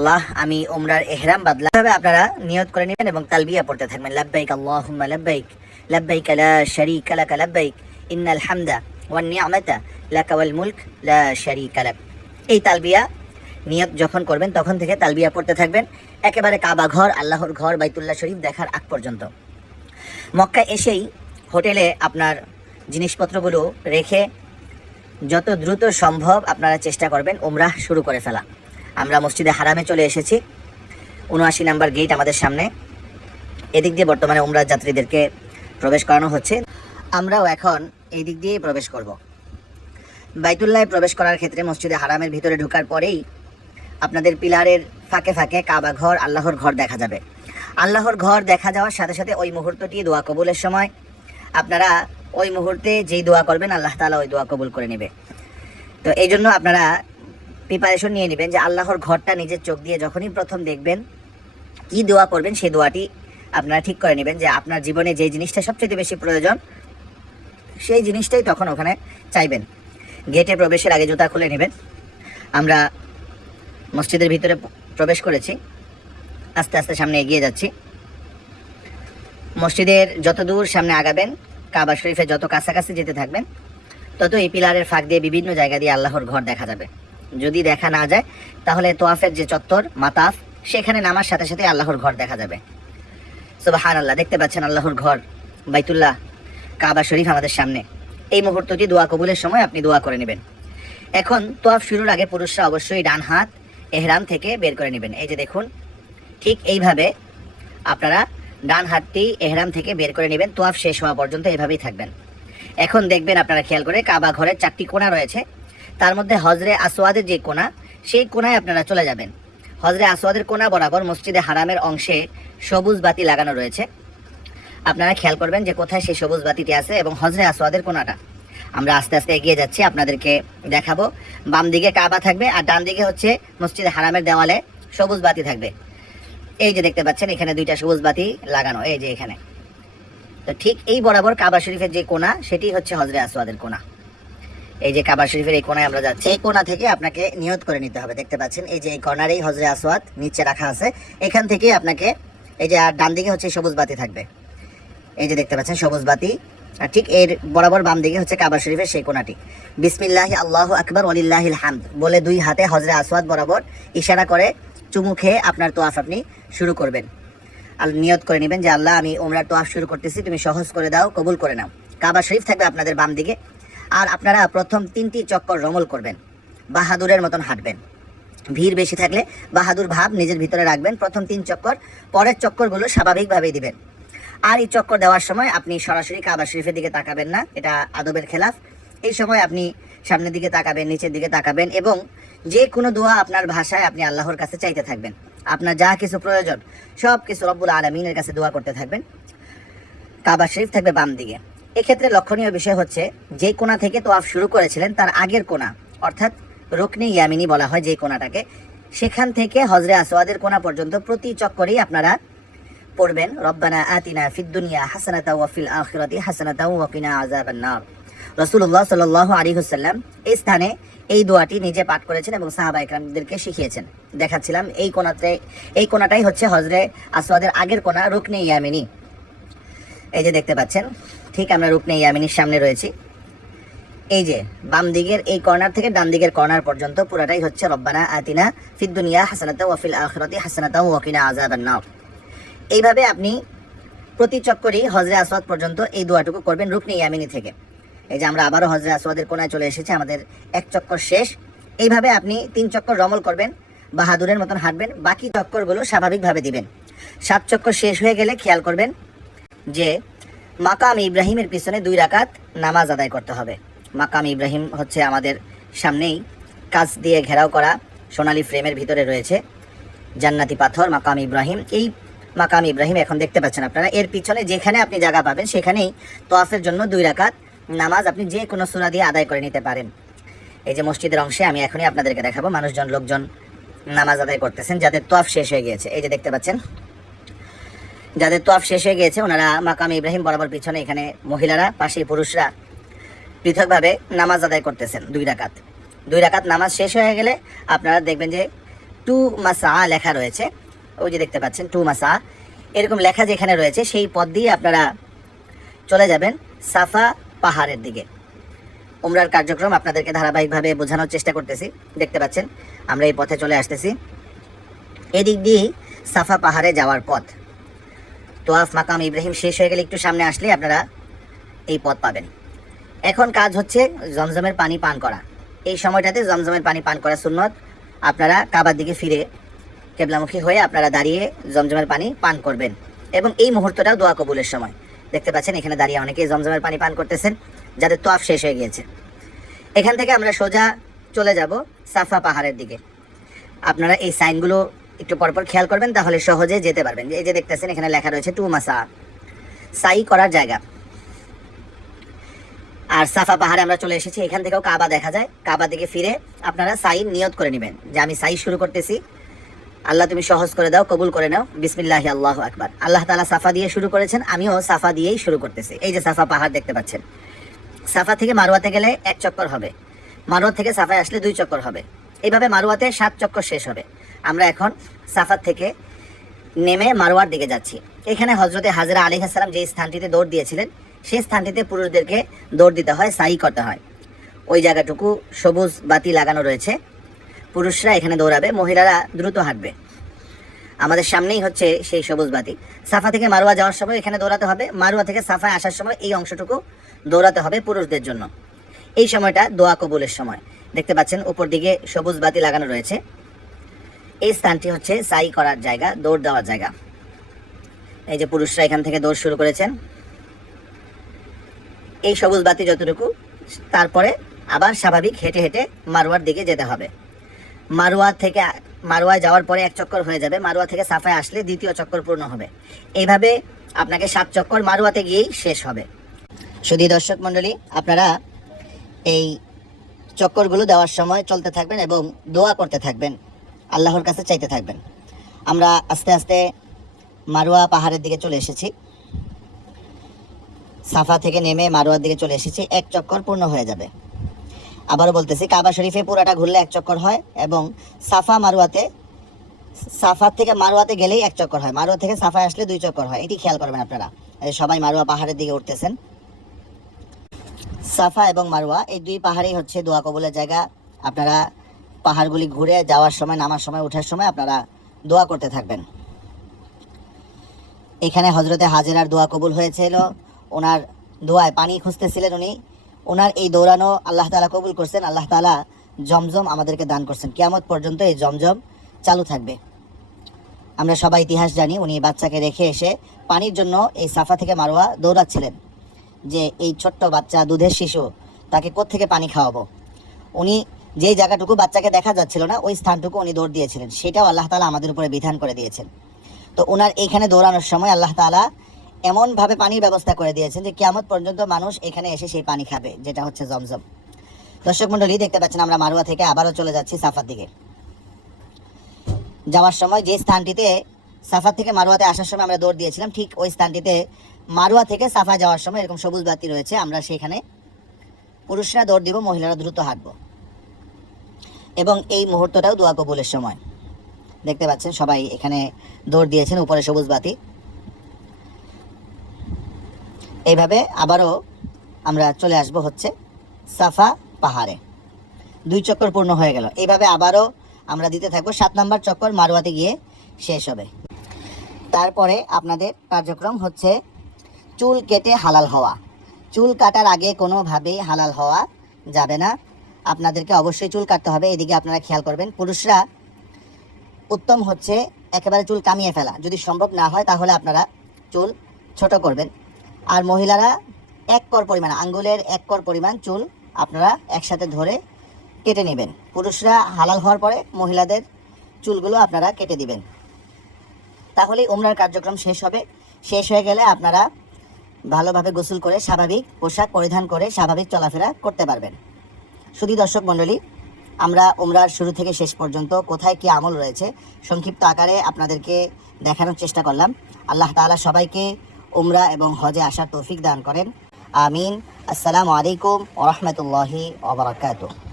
আল্লাহ আমি উমরার ইহরাম বাদলাম। তবে আপনারা নিয়ত করে নেবেন এবং তালবিয়া পড়তে থাকবেন, লাব্বাইক আল্লাহুম্মা লাব্বাইক, লাব্বাইক লা শারীকা লাক লাব্বাইক, ইন্নাল হামদা ওয়ান নি'মাতা লাকা ওয়াল মুলক লা শারীকা লাক। এই তালবিয়া নিয়ত যখন করবেন তখন থেকে তালবিয়া পড়তে থাকবেন একেবারে কাবা ঘর, আল্লাহর ঘর, বাইতুল্লাহ শরীফ দেখার আগ পর্যন্ত। মক্কা এসেই হোটেলে আপনার জিনিসপত্রগুলো রেখে যত দ্রুত সম্ভব আপনারা চেষ্টা করবেন উমরাহ শুরু করে ফেলা। আমরা মসজিদে হারামে চলে এসেছি, ৭৯ নাম্বার গেট আমাদের সামনে। এদিক দিয়ে বর্তমানে উমরাহ যাত্রীদেরকে প্রবেশ করানো হচ্ছে, আমরাও এখন এই দিক দিয়েই প্রবেশ করব। বাইতুল্লাহে প্রবেশ করার ক্ষেত্রে মসজিদে হারামের ভিতরে ঢোকার পরেই আপনাদের পিলারের ফাঁকে ফাঁকে কাবা ঘর, আল্লাহর ঘর দেখা যাবে। আল্লাহর ঘর দেখা যাওয়ার সাথে সাথে ওই মুহূর্তটি দোয়া কবুলের সময় আপনারা ওই মুহূর্তে যেই দোয়া করবেন আল্লাহ তাআলা ওই দোয়া কবুল করে নেবে। তো এই জন্য আপনারা প্রিপারেশন নিয়ে নেবেন যে আল্লাহর ঘরটা নিজের চোখ দিয়ে যখনই প্রথম দেখবেন কি দোয়া করবেন সেই দোয়াটি আপনারা ঠিক করে নেবেন যে আপনার জীবনে যেই জিনিসটা সবচেয়ে বেশি প্রয়োজন সেই জিনিসটাই তখন ওখানে চাইবেন। গেটে প্রবেশের আগে জুতা খুলে নেবেন। আমরা মসজিদের ভিতরে প্রবেশ করেছি, আস্তে আস্তে সামনে এগিয়ে যাচ্ছি। মসজিদের যত দূর সামনে আগাবেন, কাবা শরীফে যত কাছাকাছি যেতে থাকবেন, তত এই পিলারের ফাঁক দিয়ে বিভিন্ন জায়গা দিয়ে আল্লাহর ঘর দেখা যাবে। যদি দেখা না যায় তাহলে তোয়াফের যে চত্বর মাতাফ, সেখানে নামার সাথে সাথে আল্লাহর ঘর দেখা যাবে। সুবহানাল্লাহ, দেখতে পাচ্ছেন আল্লাহর ঘর, বাইতুল্লাহ, কাবা শরীফ আমাদের সামনে। এই মুহূর্তটি দোয়া কবুলের সময় আপনি দোয়া করে নেবেন। এখন তোয়াফ শুরুর আগে পুরুষরা অবশ্যই ডান হাত এহরাম থেকে বের করে নেবেন। এই যে দেখুন, ঠিক এইভাবে আপনারা ডান হাতটি এহরাম থেকে বের করে নেবেন। তোয়াফ শেষ হওয়া পর্যন্ত এভাবেই থাকবেন। এখন দেখবেন আপনারা খেয়াল করে কাবা ঘরের 4টি কোণা রয়েছে, তার মধ্যে হজরে আসওয়াদের যে কোণা, সেই কোণায় আপনারা চলে যাবেন। হজরে আসওয়াদের কোণা বরাবর মসজিদে হারামের অংশে সবুজ বাতি লাগানো রয়েছে। আপনারা খেয়াল করবেন যে কোথায় সেই সবুজ বাতিটি আছে এবং হজরে আসওয়াদের কোণাটা। আমরা আস্তে আস্তে এগিয়ে যাচ্ছি, আপনাদেরকে দেখাবো। বাম দিকে কাবা থাকবে আর ডান দিকে হচ্ছে মসজিদে হারামের দেওয়ালে সবুজ বাতি থাকবে। এই যে দেখতে পাচ্ছেন এখানে 2টা সবুজ বাতি লাগানো, এই যে এখানে। তো ঠিক এই বরাবর কাবা শরীফের যে কোণা, সেটি হচ্ছে হজরে আসওয়াদের কোণা। এই যে কাবা শরীফের এই কোণায় আমরা যাচ্ছি, এই কোণা থেকে আপনাকে নিয়ত করে নিতে হবে। দেখতে পাচ্ছেন এই যে এই কর্নারেই হজরে আসওয়াদ নিচে রাখা আছে, এখান থেকে আপনাকে এই যে আর ডান দিকে হচ্ছে সবুজ বাতি থাকবে। এই যে দেখতে পাচ্ছেন সবুজ বাতি, আর ঠিক এর বরাবর বাম দিকে হচ্ছে কাবা শরীফের সেই কোণাটি। বিসমিল্লাহি আল্লাহু আকবার ওয়ালিল্লাহিল হামদ বলে 2 হাতে হজরে আসওয়াদ বরাবর ইশারা করে চুমু খেয়ে আপনার তোয়াফ আপনি শুরু করবেন। আর নিয়ত করে নেবেন যে আল্লাহ আমি উমরার তোয়াফ শুরু করতেছি, তুমি সহজ করে দাও, কবুল করে নাও। কাবা শরীফ থাকবে আপনাদের বাম দিকে, আর আপনারা প্রথম 3টি চক্কর রমল করবেন, বাহাদুরের মতন হাঁটবেন। ভিড় বেশি থাকলে বাহাদুর ভাব নিজের ভিতরে রাখবেন। প্রথম 3 চক্কর, পরের চক্করগুলো স্বাভাবিকভাবেই দিবেন। আর এই চক্কর দেওয়ার সময় আপনি সরাসরি কাবা শরীফের দিকে তাকাবেন না, এটা আদবের খেলাফ। এই সময় আপনি সামনের দিকে তাকাবেন, নিচের দিকে তাকাবেন এবং যে কোনো দোয়া আপনার ভাষায় আপনি আল্লাহর কাছে চাইতে থাকবেন। আপনার যা কিছু প্রয়োজন সব কিছু রব্বুল আলামিনের কাছে দোয়া করতে থাকবেন। কাবা শরীফ থাকবে বাম দিকে। এক্ষেত্রে লক্ষণীয় বিষয় হচ্ছে যে কোণা থেকে তোয়াফ শুরু করেছিলেন তার আগের কোণা, অর্থাৎ রুকনে ইয়ামিনী বলা হয় যে কোণাটাকে, সেখান থেকে হজরে আসওয়াদের কোণা পর্যন্ত প্রতি চক্করেই আপনারা পড়বেন রব্বানা আতিনা ফিদ দুনিয়া হাসানাতাও ওয়া ফিল আখিরাতি হাসানাতাও ওয়া কিনা আযাবান নার। রাসূলুল্লাহ সাল্লাল্লাহু আলাইহি ওয়াসাল্লাম এই স্থানে এই দোয়াটি নিজে পাঠ করেছেন এবং সাহাবা ইকরামদেরকে শিখিয়েছেন। দেখাচ্ছিলাম এই কোণাটাই হচ্ছে হজরে আসওয়াদের আগের কোণা, রুকনে ইয়ামিনী। এই যে দেখতে পাচ্ছেন, ঠিক আমরা রুকনে ইয়ামিনীর সামনে রয়েছি। এই যে বাম দিকের এই কর্নার থেকে ডান দিকের কর্নার পর্যন্ত পুরাটাই হচ্ছে রব্বানা আতিনা ফিদ দুনিয়া হাসানাতাও ওয়া ফিল আখিরাতি হাসানাতাও ওয়া কিনা আযাবান নার। এইভাবে আপনি প্রতি চক্করেই হজরে আসওয়াদ পর্যন্ত এই দোয়াটুকু করবেন রুকনে ইয়ামিনী থেকে। এই যে আমরা আবারও হজরে আসওয়াদের কোণায় চলে এসেছি, আমাদের 1 চক্কর শেষ। এইভাবে আপনি 3 চক্কর রমল করবেন, বাহাদুরের মতন হাঁটবেন, বাকি চক্করগুলো স্বাভাবিকভাবে দিবেন। 7 চক্কর শেষ হয়ে গেলে খেয়াল করবেন যে মাকাম ইব্রাহিমের পিছনে 2 রাকাত নামাজ আদায় করতে হবে। মাকাম ইব্রাহিম হচ্ছে আমাদের সামনেই কাঁচ দিয়ে ঘেরাও করা সোনালী ফ্রেমের ভিতরে রয়েছে জান্নাতি পাথর মাকাম ইব্রাহিম। এই মাকাম ইব্রাহিম এখন দেখতে পাচ্ছেন আপনারা, এর পিছনে যেখানে আপনি জায়গা পাবেন সেখানেই তোয়াফের জন্য 2 রাকাত নামাজ আপনি যে কোনো সূরা দিয়ে আদায় করে নিতে পারেন। এই যে মসজিদের অংশে আমি এখনই আপনাদেরকে দেখাবো, লোকজন নামাজ আদায় করতেছেন যাদের তোয়াফ শেষ হয়ে গিয়েছে। এই যে দেখতে পাচ্ছেন যাদের তোয়াফ শেষ হয়ে গিয়েছে ওনারা মাকাম ইব্রাহিম বরাবর পিছনে, এখানে মহিলারা, পাশে পুরুষরা পৃথকভাবে নামাজ আদায় করতেছেন 2 রাকাত। 2 রাকাত নামাজ শেষ হয়ে গেলে আপনারা দেখবেন যে টু মাসা লেখা রয়েছে, ওই যে দেখতে পাচ্ছেন টু মাসা এরকম লেখা যেখানে রয়েছে সেই পথ দিয়ে আপনারা চলে যাবেন সাফা পাহাড়ের দিকে। উমরার কার্যক্রম আপনাদেরকে ধারাবাহিকভাবে বোঝানোর চেষ্টা করতেছি। দেখতে পাচ্ছেন আমরা এই পথে চলে আসতেছি, এদিক দিয়েই সাফা পাহাড়ে যাওয়ার পথ। তোয়াফ মাকাম ইব্রাহিম শেষ হয়ে গেলে একটু সামনে আসলে আপনারা এই পথ পাবেন। এখন কাজ হচ্ছে জমজমের পানি পান করা। এই সময়টাতে জমজমের পানি পান করা সুন্নত। আপনারা কাবার দিকে ফিরে কেবলামুখী হয়ে আপনারা দাঁড়িয়ে জমজমের পানি পান করবেন, এবং এই মুহূর্তটাও দোয়া কবুলের সময়। দেখতে পাচ্ছেন এখানে দাঁড়িয়ে অনেকেই জমজমের পানি পান করতেছেন যাদের তোয়াফ শেষ হয়ে গিয়েছে। এখান থেকে আমরা সোজা চলে যাব সাফা পাহাড়ের দিকে। আপনারা এই সাইনগুলো একটু পরপর খেয়াল করবেন, তাহলে সহজে যেতে পারবেন। এই যে দেখতেছেন এখানে লেখা রয়েছে টু মাসা, সাই করার জায়গা। আর সাফা পাহাড়ে আমরা চলে এসেছি, এখান থেকেও কাবা দেখা যায়। কাবা দিকে ফিরে আপনারা সাই নিয়ত করে নেবেন যে আমি সাই শুরু করতেছি, আল্লাহ তুমি সহজ করে দাও, কবুল করে নাও, বিসমিল্লাহি আল্লাহু আকবার। আল্লাহ তাআলা সাফা দিয়ে শুরু করেছেন, আমিও সাফা দিয়েই শুরু করতেছি। এই যে সাফা পাহাড় দেখতে পাচ্ছেন, সাফা থেকে মারওয়াতে গেলে 1 চক্কর হবে, মারওয়া থেকে সাফায় আসলে 2 চক্কর হবে, এইভাবে মারওয়াতে 7 চক্কর শেষ হবে। আমরা এখন সাফা থেকে নেমে মারওয়ার দিকে যাচ্ছি। এখানে হজরতে হাজরা আলাইহিস সালাম যে স্থানটিতে দৌড় দিয়েছিলেন সেই স্থানটিতে পুরুষদেরকে দৌড় দিতে হয়, সাই করতে হয়। ওই জায়গাটুকু সবুজ বাতি লাগানো রয়েছে, পুরুষরা এখানে দৌড়াবে, মহিলারা দ্রুত হাঁটবে। আমাদের সামনেই হচ্ছে সেই সবুজ বাতি। সাফা থেকে মারওয়া যাওয়ার সময় এখানে দৌড়াতে হবে, মারওয়া থেকে সাফায় আসার সময় এই অংশটুকু দৌড়াতে হবে পুরুষদের জন্য। এই সময়টা দোয়া কবুলের সময়। দেখতে পাচ্ছেন উপর দিকে সবুজ বাতি লাগানো রয়েছে, এই স্থানটি হচ্ছে সাই করার জায়গা, দৌড় দেওয়ার জায়গা। এই যে পুরুষরা এখান থেকে দৌড় শুরু করেছেন, এই সবুজ বাতি যতটুকু, তারপরে আবার স্বাভাবিক হেঁটে হেঁটে মারওয়ার দিকে যেতে হবে। মারওয়ায় যাওয়ার পরে 1 চক্কর হয়ে যাবে, মারওয়া থেকে সাফায় আসলে 2য় চক্কর পূর্ণ হবে। এইভাবে আপনাকে 7 চক্কর মারওয়াতে গিয়েই শেষ হবে। শুধু দর্শক মণ্ডলী, আপনারা এই চক্করগুলো দেওয়ার সময় চলতে থাকবেন এবং দোয়া করতে থাকবেন, আল্লাহর কাছে চাইতে থাকবেন। আমরা আস্তে আস্তে মারওয়া পাহাড়ের দিকে চলে এসেছি, সাফা থেকে নেমে মারওয়ার দিকে চলে এসেছি। 1 চক্কর পূর্ণ হয়ে যাবে। আবারও বলতেছি, কাবা শরীফে পুরাটা ঘুরলে 1 চক্কর হয়, এবং সাফা থেকে মারওয়াতে গেলেই 1 চক্কর হয়, মারওয়া থেকে সাফায় আসলে 2 চক্কর হয়। এটি খেয়াল করবেন আপনারা। সবাই মারওয়া পাহাড়ের দিকে উঠতেছেন। সাফা এবং মারওয়া এই 2 পাহাড়ই হচ্ছে দোয়া কবুলের জায়গা। আপনারা পাহাড়গুলি ঘুরে যাওয়ার সময়, নামার সময়, ওঠার সময় আপনারা দোয়া করতে থাকবেন। এখানে হজরতে হাজেরার দোয়া কবুল হয়েছিল, ওনার দোয়ায় পানি খুঁজতেছিলেন উনি, ওনার এই দৌড়ানো আল্লাহ তাআলা কবুল করছেন। আল্লাহ তাআলা জমজম আমাদেরকে দান করছেন, কিয়ামত পর্যন্ত এই জমজম চালু থাকবে। আমরা সবাই ইতিহাস জানি, উনি বাচ্চাকে রেখে এসে পানির জন্য এই সাফা থেকে মারওয়া দৌড়াচ্ছিলেন, যে এই ছোট্ট বাচ্চা, দুধের শিশু, তাকে কোত্থেকে পানি খাওয়াবো। উনি যেই জায়গাটুকু বাচ্চাকে দেখা যাচ্ছিল না, ওই স্থানটুকু উনি দৌড় দিয়েছিলেন, সেটাও আল্লাহ তাআলা আমাদের উপরে বিধান করে দিয়েছেন। তো ওনার এইখানে দৌড়ানোর সময় আল্লাহ তাআলা এমনভাবে পানির ব্যবস্থা করে দিয়েছেন যে কিয়ামত পর্যন্ত মানুষ এখানে এসে সেই পানি খাবে, যেটা হচ্ছে জমজম। দর্শক মণ্ডলী, দেখতে পাচ্ছেন আমরা মারওয়া থেকে আবারও চলে যাচ্ছি সাফার দিকে। যাওয়ার সময় যে স্থানটিতে সাফা থেকে মারওয়াতে আসার সময় আমরা দৌড় দিয়েছিলাম, ঠিক ওই স্থানটিতে মারওয়া থেকে সাফা যাওয়ার সময় এরকম সবুজ বাতি রয়েছে, আমরা সেখানে পুরুষরা দৌড় দিব, মহিলারা দ্রুত হাঁটবো। এবং এই মুহূর্তটাও দোয়া কবুলের সময়। দেখতে পাচ্ছেন সবাই এখানে দৌড় দিয়েছেন, উপরে সবুজ বাতি। এইভাবে আবারও আমরা চলে আসব হচ্ছে সাফা পাহাড়ে। 2 চক্কর পূর্ণ হয়ে গেল। এইভাবে আবারও আমরা দিতে থাকবো, 7 নম্বর চক্কর মারওয়াতে গিয়ে শেষ হবে। তারপরে আপনাদের কার্যক্রম হচ্ছে চুল কেটে হালাল হওয়া। চুল কাটার আগে কোনোভাবেই হালাল হওয়া যাবে না, আপনাদেরকে অবশ্যই চুল কাটতে হবে। এদিকে আপনারা খেয়াল করবেন, পুরুষরা উত্তম হচ্ছে একেবারে চুল কামিয়ে ফেলা, যদি সম্ভব না হয় তাহলে আপনারা চুল ছোট করবেন। আর মহিলারা 1 কর পরিমাণ, আঙ্গুলের 1 কর পরিমাণ চুল আপনারা একসাথে ধরে কেটে নেবেন। পুরুষরা হালাল হওয়ার পরে মহিলাদের চুলগুলো আপনারা কেটে দিবেন, তাহলেই উমরার কার্যক্রম শেষ হবে। শেষ হয়ে গেলে আপনারা ভালোভাবে গোসল করে স্বাভাবিক পোশাক পরিধান করে স্বাভাবিক চলাফেরা করতে পারবেন। শুধু দর্শক মণ্ডলী, আমরা উমরার শুরু থেকে শেষ পর্যন্ত কোথায় কী আমল রয়েছে সংক্ষিপ্ত আকারে আপনাদেরকে দেখানোর চেষ্টা করলাম। আল্লাহ তাআলা সবাইকে উমরা এবং হজে আসার তৌফিক দান করেন। আমিন। আসসালামু আলাইকুম ওয়া রাহমাতুল্লাহি ওয়া বারাকাতুহু।